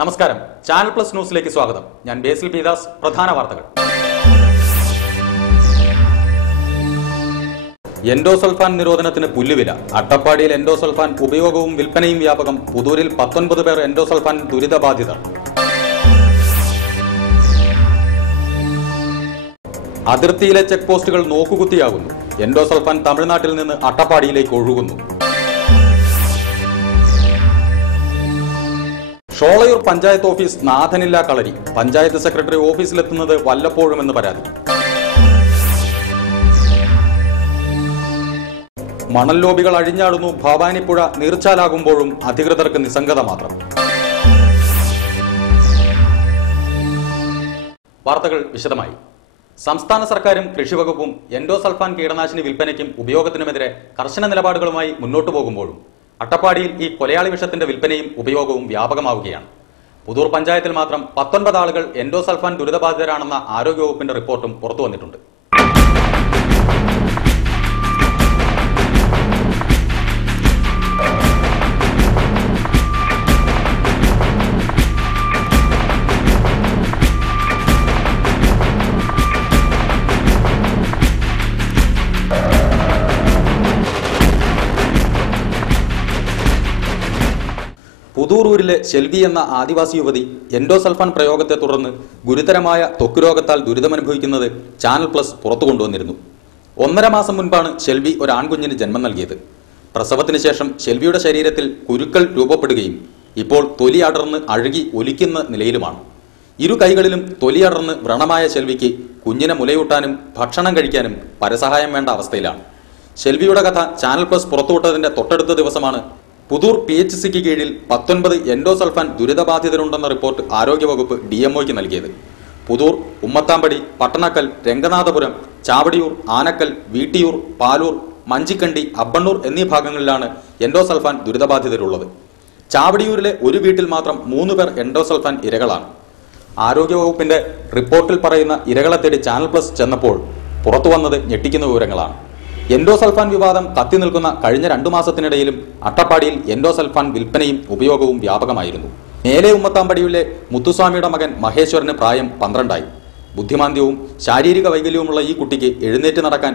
നമസ്കാരം, channel plus ന്യൂസിലേക്ക് സ്വാഗതം. ഞാൻ ബേസിൽ പീദാസ്. പ്രധാന വാർത്തകൾ. എൻഡോസൾഫാൻ നിരോധനത്തിന് പുല്ലുവില. അട്ടപ്പാടിയിൽ എൻഡോസൾഫാൻ ഉപയോഗവും വിൽപ്പനയും വ്യാപകം. പുതൂരിൽ 19 പേർ എൻഡോസൾഫാൻ ദുരിതബാധിതർ. അതിർത്തിയിലെ ചെക്ക് പോസ്റ്റുകൾ നോക്കുകുത്തിയാകുന്നു. എൻഡോസൾഫാൻ തമിഴ്നാട്ടിൽ നിന്ന് അട്ടപ്പാടിയിലേക്ക് ഒഴുകുന്നു. ഷോളയൂർ പഞ്ചായത്ത് ഓഫീസ് നാഥനില്ലാ കളരി. പഞ്ചായത്ത് സെക്രട്ടറി ഓഫീസിലെത്തുന്നത് വല്ലപ്പോഴുമെന്ന് പരാതി. മണൽ ലോബികൾ അഴിഞ്ഞാടുന്നു. ഭവാനിപ്പുഴ നീർച്ചാലാകുമ്പോഴും അധികൃതർക്ക് നിസ്സംഗത മാത്രം. വാർത്തകൾ വിശദമായി. സംസ്ഥാന സർക്കാരും കൃഷിവകുപ്പും എൻഡോസൾഫാൻ കീടനാശിനി വിൽപ്പനയ്ക്കും ഉപയോഗത്തിനുമെതിരെ കർശന നിലപാടുകളുമായി മുന്നോട്ടു പോകുമ്പോഴും അട്ടപ്പാടിയിൽ ഈ കൊലയാളി വിഷത്തിന്റെ വിൽപ്പനയും ഉപയോഗവും വ്യാപകമാവുകയാണ്. പുതൂർ പഞ്ചായത്തിൽ മാത്രം 19 ആളുകൾ എൻഡോസൾഫാൻ ദുരിതബാധിതരാണെന്ന ആരോഗ്യവകുപ്പിന്റെ റിപ്പോർട്ടും പുറത്തു വന്നിട്ടുണ്ട്. പുതൂറൂരിലെ ഷെൽവി എന്ന ആദിവാസി യുവതി എൻഡോസൾഫാൻ പ്രയോഗത്തെ തുടർന്ന് ഗുരുതരമായ ത്വക്ക് രോഗത്താൽ ദുരിതമനുഭവിക്കുന്നത് ചാനൽ പ്ലസ് പുറത്തു കൊണ്ടുവന്നിരുന്നു. 1.5 മാസം മുൻപാണ് ഷെൽവി ഒരു ആൺകുഞ്ഞിന് ജന്മം നൽകിയത്. പ്രസവത്തിന് ശേഷം ഷെൽവിയുടെ ശരീരത്തിൽ കുരുക്കൾ രൂപപ്പെടുകയും ഇപ്പോൾ തൊലി അടർന്ന് അഴുകി ഒലിക്കുന്ന നിലയിലുമാണ്. ഇരു കൈകളിലും തൊലി അടർന്ന് വ്രണമായ ഷെൽവിക്ക് കുഞ്ഞിനെ മുലയൂട്ടാനും ഭക്ഷണം കഴിക്കാനും പരസഹായം വേണ്ട അവസ്ഥയിലാണ്. ഷെൽവിയുടെ കഥ ചാനൽ പ്ലസ് പുറത്തുവിട്ടതിന്റെ തൊട്ടടുത്ത ദിവസമാണ് പുതൂർ PHCക്ക് കീഴിൽ 19 എൻഡോസൾഫാൻ ദുരിതബാധിതരുണ്ടെന്ന റിപ്പോർട്ട് ആരോഗ്യവകുപ്പ് DMOയ്ക്ക് നൽകിയത്. പുതൂർ, ഉമ്മത്താമ്പടി, പട്ടണക്കൽ, രംഗനാഥപുരം, ചാവടിയൂർ, ആനക്കൽ, വീട്ടിയൂർ, പാലൂർ, മഞ്ചിക്കണ്ടി, അബ്ബണ്ണൂർ എന്നീ ഭാഗങ്ങളിലാണ് എൻഡോസൾഫാൻ ദുരിതബാധിതരുള്ളത്. ചാവടിയൂരിലെ ഒരു വീട്ടിൽ മാത്രം 3 പേർ എൻഡോസൾഫാൻ ഇരകളാണ്. ആരോഗ്യവകുപ്പിന്റെ റിപ്പോർട്ടിൽ പറയുന്ന ഇരകളെ തേടി ചാനൽ പ്ലസ് ചെന്നപ്പോൾ പുറത്തുവന്നത് ഞെട്ടിക്കുന്ന വിവരങ്ങളാണ്. എൻഡോസൾഫാൻ വിവാദം കത്തി നിൽക്കുന്ന കഴിഞ്ഞ 2 മാസത്തിനിടയിലും അട്ടപ്പാടിയിൽ എൻഡോസൾഫാൻ വിൽപ്പനയും ഉപയോഗവും വ്യാപകമായിരുന്നു. മേലെ ഉമ്മത്താമ്പടിയിലെ മുത്തുസ്വാമിയുടെ മകൻ മഹേശ്വരന് പ്രായം 12 ആയി. ബുദ്ധിമാന്ദ്യവും ശാരീരിക വൈകല്യവുമുള്ള ഈ കുട്ടിക്ക് എഴുന്നേറ്റ് നടക്കാൻ